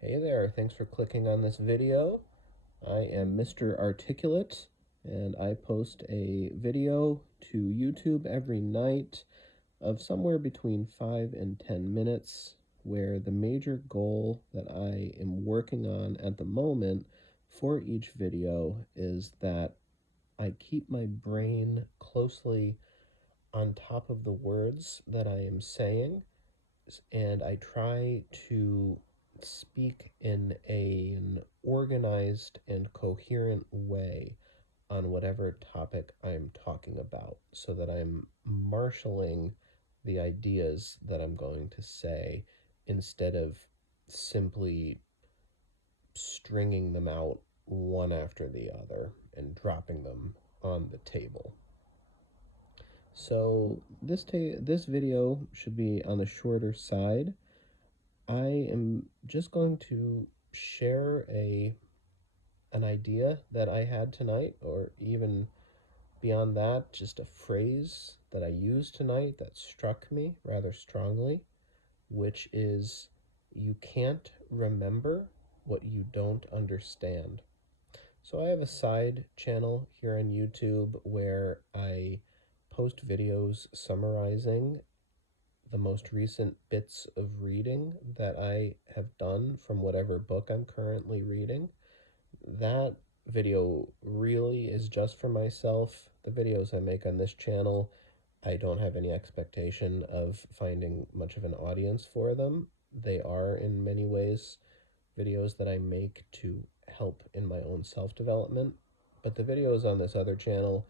Hey there, thanks for clicking on this video. I am Mr. Articulate, and I post a video to YouTube every night of somewhere between 5 and 10 minutes, where the major goal that I am working on at the moment for each video is that I keep my brain closely on top of the words that I am saying, and I try to speak in an organized and coherent way on whatever topic I'm talking about so that I'm marshaling the ideas that I'm going to say instead of simply stringing them out one after the other and dropping them on the table. So this video should be on the shorter side. I am just going to share an idea that I had tonight, or even beyond that, just a phrase that I used tonight that struck me rather strongly, which is, you can't remember what you don't understand. So I have a side channel here on YouTube where I post videos summarizing the most recent bits of reading that I have done from whatever book I'm currently reading. That video really is just for myself. The videos I make on this channel, I don't have any expectation of finding much of an audience for them. They are, in many ways, videos that I make to help in my own self-development. But the videos on this other channel,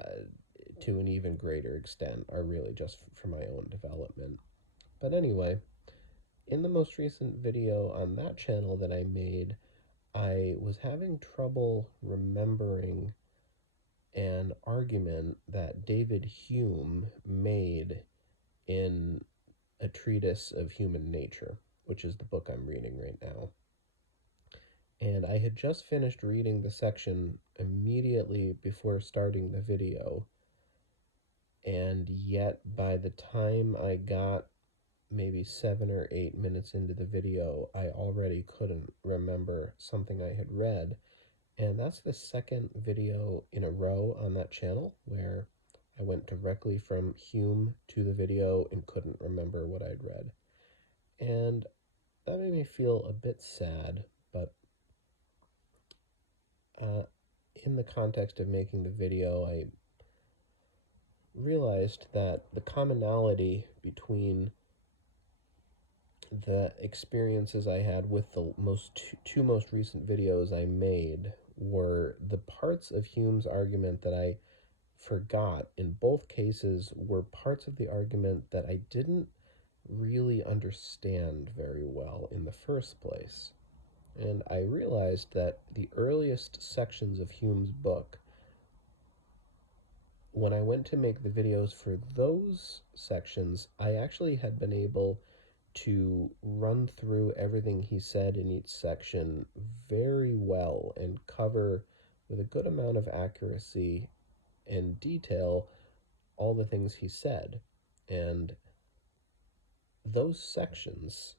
uh, to an even greater extent, are really just for my own development. But anyway, in the most recent video on that channel that I made, I was having trouble remembering an argument that David Hume made in A Treatise of Human Nature, which is the book I'm reading right now. And I had just finished reading the section immediately before starting the video, and yet by the time I got maybe 7 or 8 minutes into the video, I already couldn't remember something I had read. And that's the second video in a row on that channel where I went directly from Hume to the video and couldn't remember what I'd read. And that made me feel a bit sad, but in the context of making the video, I realized that the commonality between the experiences I had with the two most recent videos I made were the parts of Hume's argument that I forgot. In both cases were parts of the argument that I didn't really understand very well in the first place. And I realized that the earliest sections of Hume's book, when I went to make the videos for those sections, I actually had been able to run through everything he said in each section very well and cover with a good amount of accuracy and detail all the things he said. And those sections,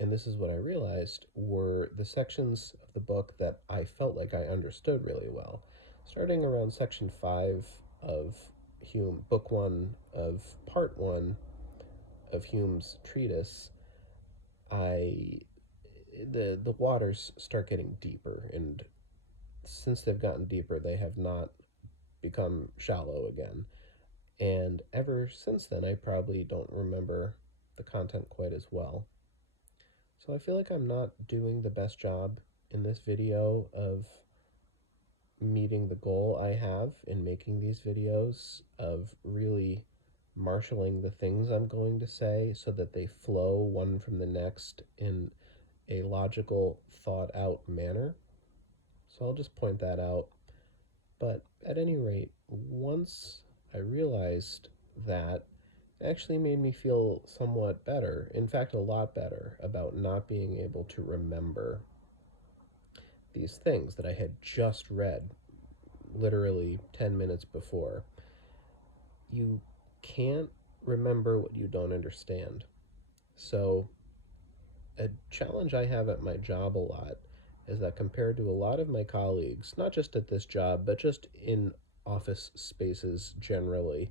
and this is what I realized, were the sections of the book that I felt like I understood really well. Starting around section 5 of Hume, book 1 of part 1 of Hume's treatise, I the waters start getting deeper, and since they've gotten deeper, they have not become shallow again. And ever since then, I probably don't remember the content quite as well. So I feel like I'm not doing the best job in this video of meeting the goal I have in making these videos, of really marshaling the things I'm going to say so that they flow one from the next in a logical, thought out manner. So I'll just point that out. But at any rate, once I realized that, it actually made me feel somewhat better, in fact, a lot better, about not being able to remember these things that I had just read literally 10 minutes before. You can't remember what you don't understand. So a challenge I have at my job a lot is that compared to a lot of my colleagues, not just at this job, but just in office spaces generally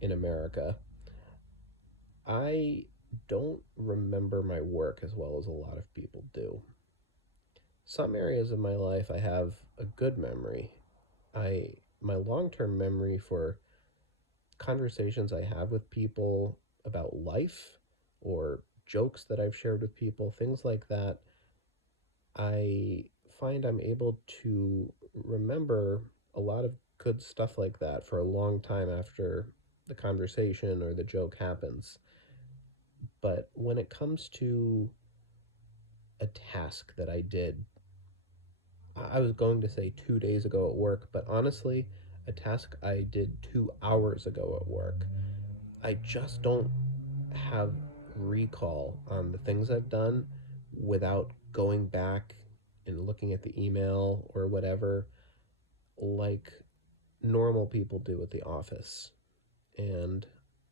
in America, I don't remember my work as well as a lot of people do. Some areas of my life I have a good memory. I my long-term memory for conversations I have with people about life or jokes that I've shared with people, things like that, I find I'm able to remember a lot of good stuff like that for a long time after the conversation or the joke happens. But when it comes to a task that I did, I was going to say 2 days ago at work, but honestly, a task I did 2 hours ago at work, I just don't have recall on the things I've done without going back and looking at the email or whatever like normal people do at the office. And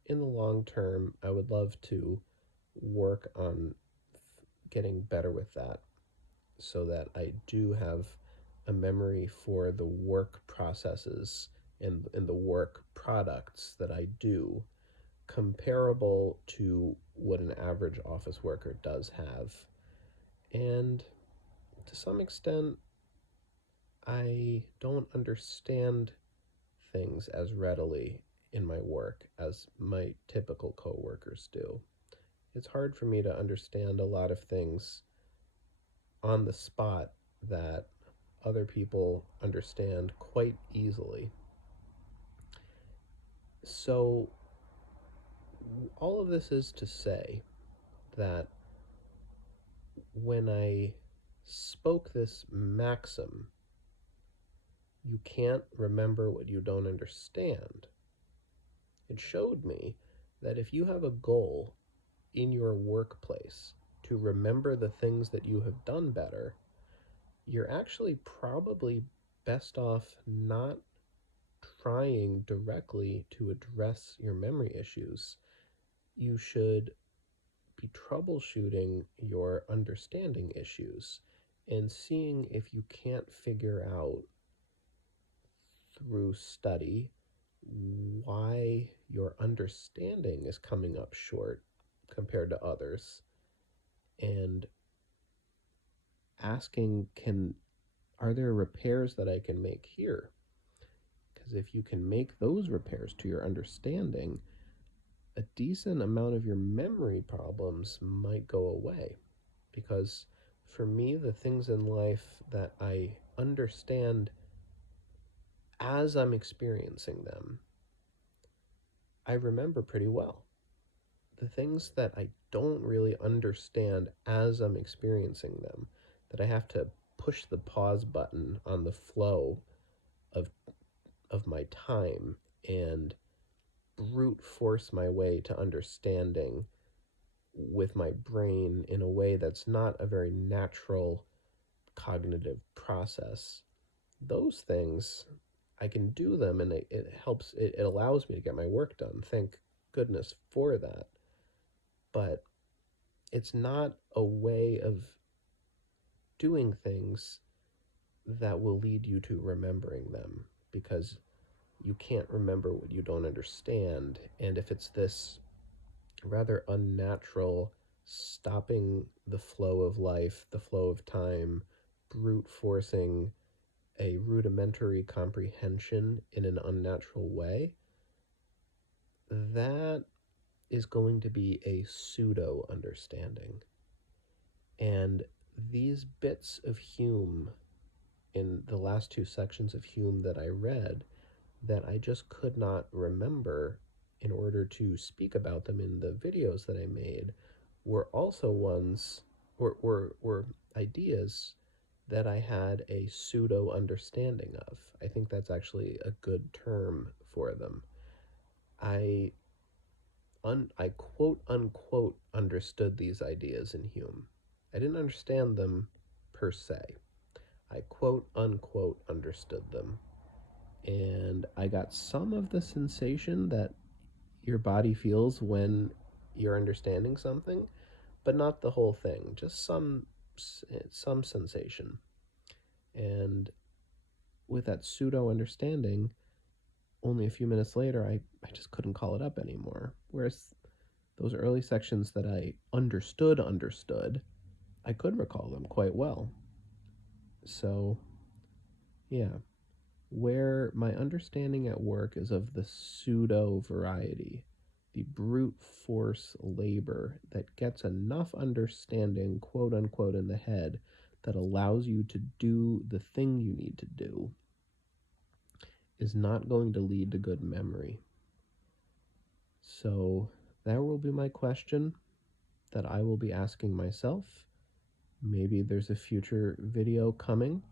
in the long term, I would love to work on getting better with that so that I do have a memory for the work processes and the work products that I do comparable to what an average office worker does have. And to some extent, I don't understand things as readily in my work as my typical coworkers do. It's hard for me to understand a lot of things on the spot that other people understand quite easily. So, all of this is to say that when I spoke this maxim, you can't remember what you don't understand, it showed me that if you have a goal in your workplace to remember the things that you have done better, you're actually probably best off not trying directly to address your memory issues. You should be troubleshooting your understanding issues and seeing if you can't figure out through study why your understanding is coming up short compared to others, and asking, can are there repairs that I can make here? Because if you can make those repairs to your understanding, a decent amount of your memory problems might go away. Because for me, the things in life that I understand as I'm experiencing them, I remember pretty well. The things that I don't really understand as I'm experiencing them, that I have to push the pause button on the flow of my time and brute force my way to understanding with my brain in a way that's not a very natural cognitive process. Those things, I can do them, and it helps, it allows me to get my work done. Thank goodness for that. But it's not a way of doing things that will lead you to remembering them, because you can't remember what you don't understand. And if it's this rather unnatural stopping the flow of life, the flow of time, brute forcing a rudimentary comprehension in an unnatural way, that is going to be a pseudo understanding. And these bits of Hume in the last two sections of Hume that I read, that I just could not remember in order to speak about them in the videos that I made, were also ones, were ideas that I had a pseudo understanding of. I think that's actually a good term for them. I I quote unquote understood these ideas in Hume. I didn't understand them per se. I quote unquote understood them. And I got some of the sensation that your body feels when you're understanding something, but not the whole thing, just some sensation. And with that pseudo understanding, only a few minutes later, I just couldn't call it up anymore. Whereas those early sections that I understood, I could recall them quite well. So, yeah, where my understanding at work is of the pseudo variety, the brute force labor that gets enough understanding, quote unquote, in the head that allows you to do the thing you need to do, is not going to lead to good memory. So that will be my question that I will be asking myself. Maybe there's a future video coming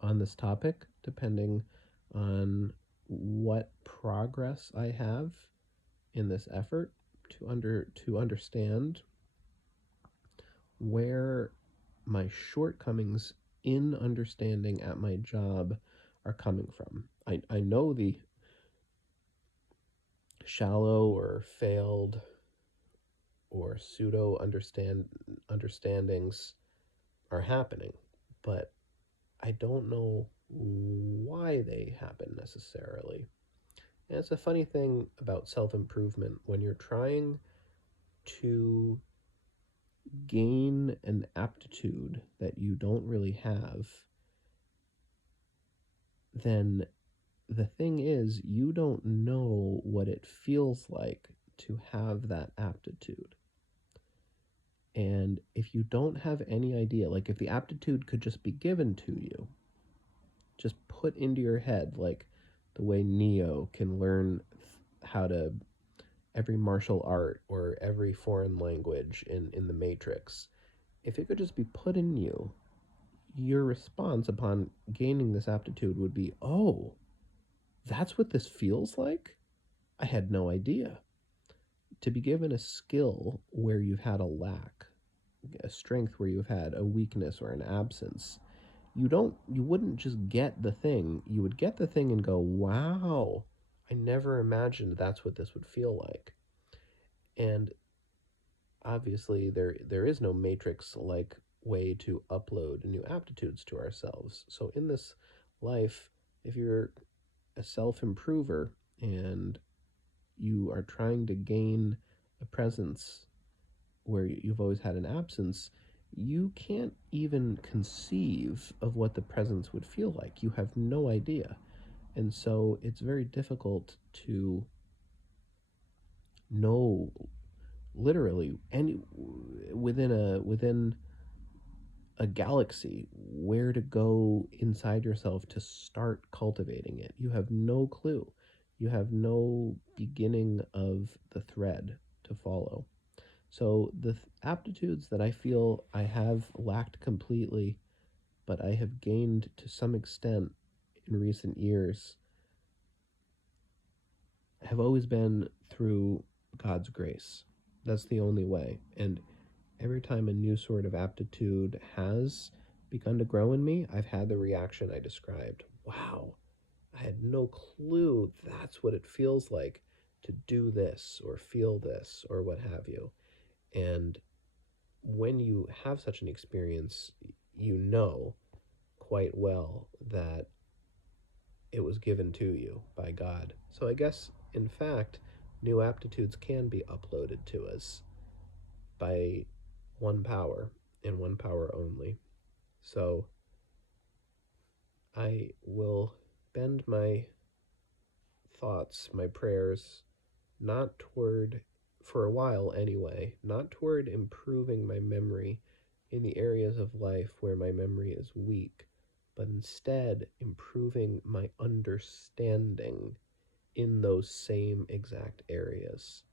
on this topic, depending on what progress I have in this effort to understand where my shortcomings in understanding at my job are coming from. I know the shallow or failed or pseudo understandings are happening, but I don't know why they happen necessarily. And it's a funny thing about self-improvement when you're trying to gain an aptitude that you don't really have, then the thing is you don't know what it feels like to have that aptitude. And if you don't have any idea, like if the aptitude could just be given to you, just put into your head, like the way Neo can learn how to every martial art or every foreign language in the Matrix, if it could just be put in you, your response upon gaining this aptitude would be, oh, that's what this feels like? I had no idea. To be given a skill where you've had a lack, a strength where you've had a weakness or an absence, you wouldn't just get the thing. You would get the thing and go, wow, I never imagined that's what this would feel like. And obviously there is no matrix like way to upload new aptitudes to ourselves. So in this life, if you're a self-improver and you are trying to gain a presence where you've always had an absence, you can't even conceive of what the presence would feel like. You have no idea. And so it's very difficult to know literally any within a galaxy where to go inside yourself to start cultivating it. You have no clue. You have no beginning of the thread to follow. So the aptitudes that I feel I have lacked completely, but I have gained to some extent in recent years, have always been through God's grace. That's the only way. And every time a new sort of aptitude has begun to grow in me, I've had the reaction I described. Wow, I had no clue that's what it feels like to do this or feel this or what have you. And when you have such an experience, you know quite well that it was given to you by God. So I guess, in fact, new aptitudes can be uploaded to us by one power and one power only. So I will bend my thoughts, my prayers, not toward, for a while anyway, not toward improving my memory in the areas of life where my memory is weak, but instead improving my understanding in those same exact areas.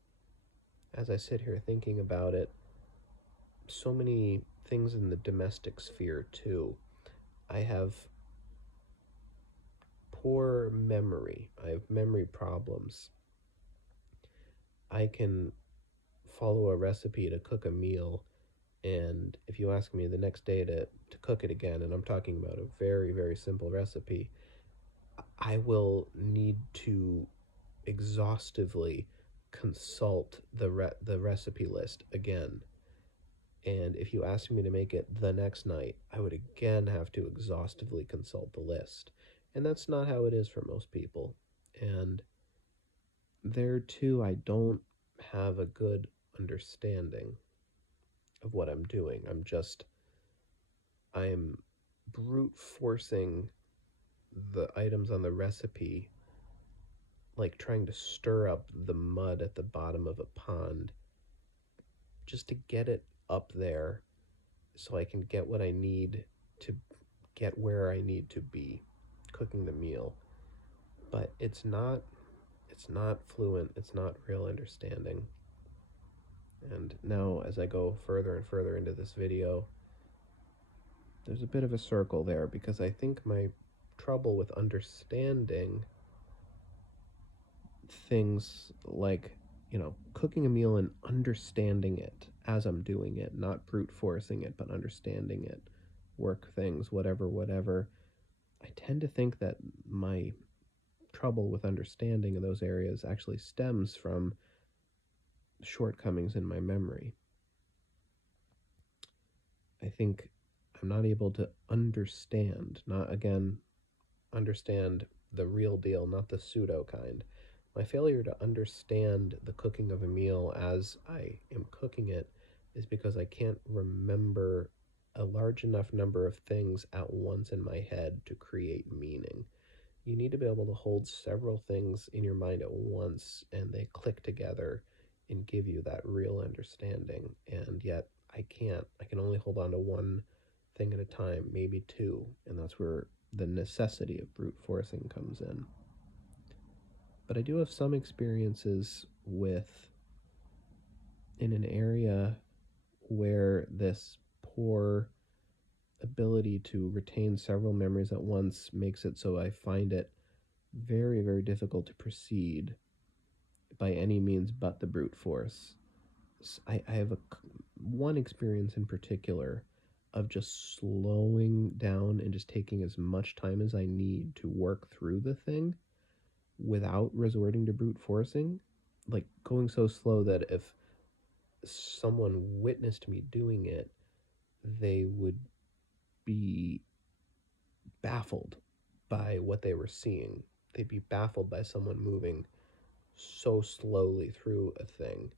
As I sit here thinking about it, so many things in the domestic sphere too. I have poor memory. I have memory problems. I can follow a recipe to cook a meal, and if you ask me the next day to cook it again, and I'm talking about a very, very simple recipe, I will need to exhaustively consult the recipe list again. And if you asked me to make it the next night, I would again have to exhaustively consult the list. And that's not how it is for most people. And there too, I don't have a good understanding of what I'm doing. I'm brute forcing the items on the recipe, like trying to stir up the mud at the bottom of a pond just to get it up there so I can get what I need to get where I need to be cooking the meal. But it's not fluent, it's not real understanding. And now as I go further and further into this video, there's a bit of a circle there because I think my trouble with understanding things like, cooking a meal and understanding it as I'm doing it, not brute forcing it, but understanding it, work things, whatever. I tend to think that my trouble with understanding in those areas actually stems from shortcomings in my memory. I think I'm not able to understand, not again, understand the real deal, not the pseudo kind. My failure to understand the cooking of a meal as I am cooking it is because I can't remember a large enough number of things at once in my head to create meaning. You need to be able to hold several things in your mind at once and they click together and give you that real understanding. And yet I can't. I can only hold on to one thing at a time, maybe two, and that's where the necessity of brute forcing comes in. But I do have some experiences with in an area where this poor ability to retain several memories at once makes it so I find it very, very difficult to proceed by any means but the brute force. I have one experience in particular of just slowing down and just taking as much time as I need to work through the thing without resorting to brute forcing. Like going so slow that if someone witnessed me doing it, they would be baffled by what they were seeing. They'd be baffled by someone moving so slowly through a thing.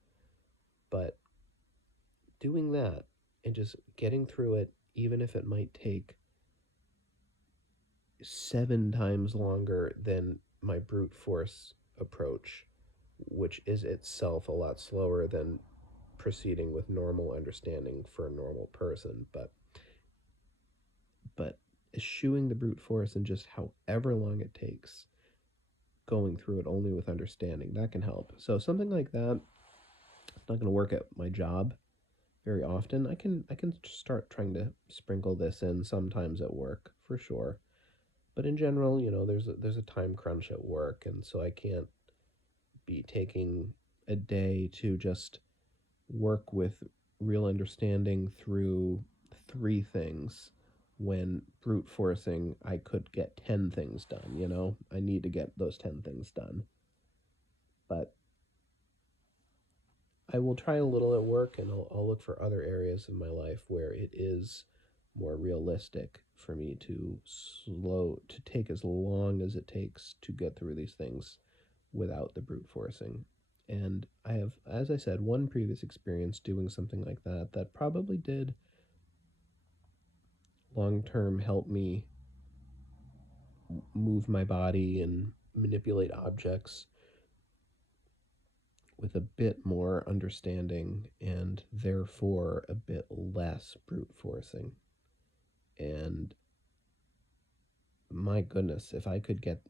But doing that and just getting through it, even if it might take 7 times longer than my brute force approach, which is itself a lot slower than proceeding with normal understanding for a normal person, but eschewing the brute force and just however long it takes, going through it only with understanding, that can help. So something like that, it's not going to work at my job very often. I can start trying to sprinkle this in sometimes at work for sure. But in general, there's a time crunch at work, and so I can't be taking a day to just work with real understanding through 3 things when brute forcing I could get 10 things done. I need to get those 10 things done. But I will try a little at work, and I'll look for other areas in my life where it is more realistic for me to take as long as it takes to get through these things without the brute forcing. And I have, as I said, one previous experience doing something like that probably did long term help me move my body and manipulate objects with a bit more understanding and therefore a bit less brute forcing. And my goodness, if I could get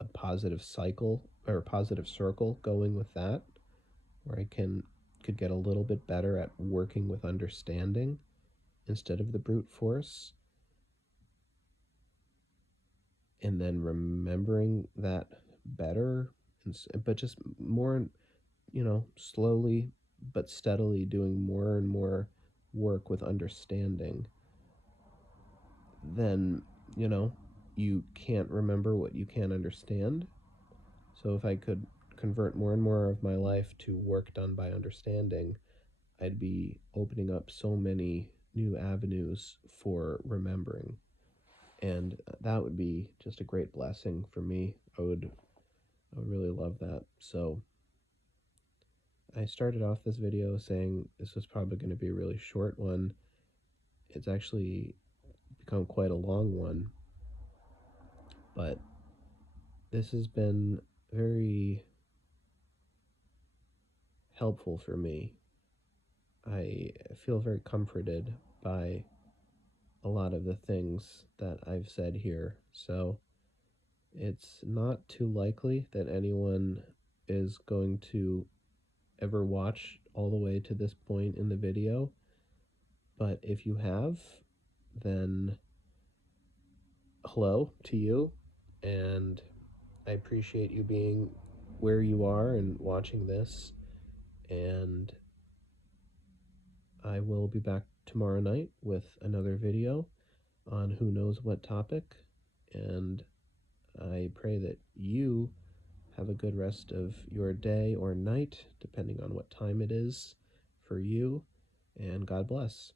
a positive cycle or a positive circle going with that, where I could get a little bit better at working with understanding instead of the brute force, and then remembering that better, but just more, slowly but steadily doing more and more work with understanding, then, you can't remember what you can't understand. So if I could convert more and more of my life to work done by understanding, I'd be opening up so many new avenues for remembering. And that would be just a great blessing for me. I would really love that. So I started off this video saying this was probably going to be a really short one. It's actually become quite a long one, but this has been very helpful for me. I feel very comforted by a lot of the things that I've said here. So it's not too likely that anyone is going to ever watch all the way to this point in the video. But if you have, then hello to you. And I appreciate you being where you are and watching this. And I will be back tomorrow night with another video on who knows what topic. And I pray that you have a good rest of your day or night, depending on what time it is for you. And God bless.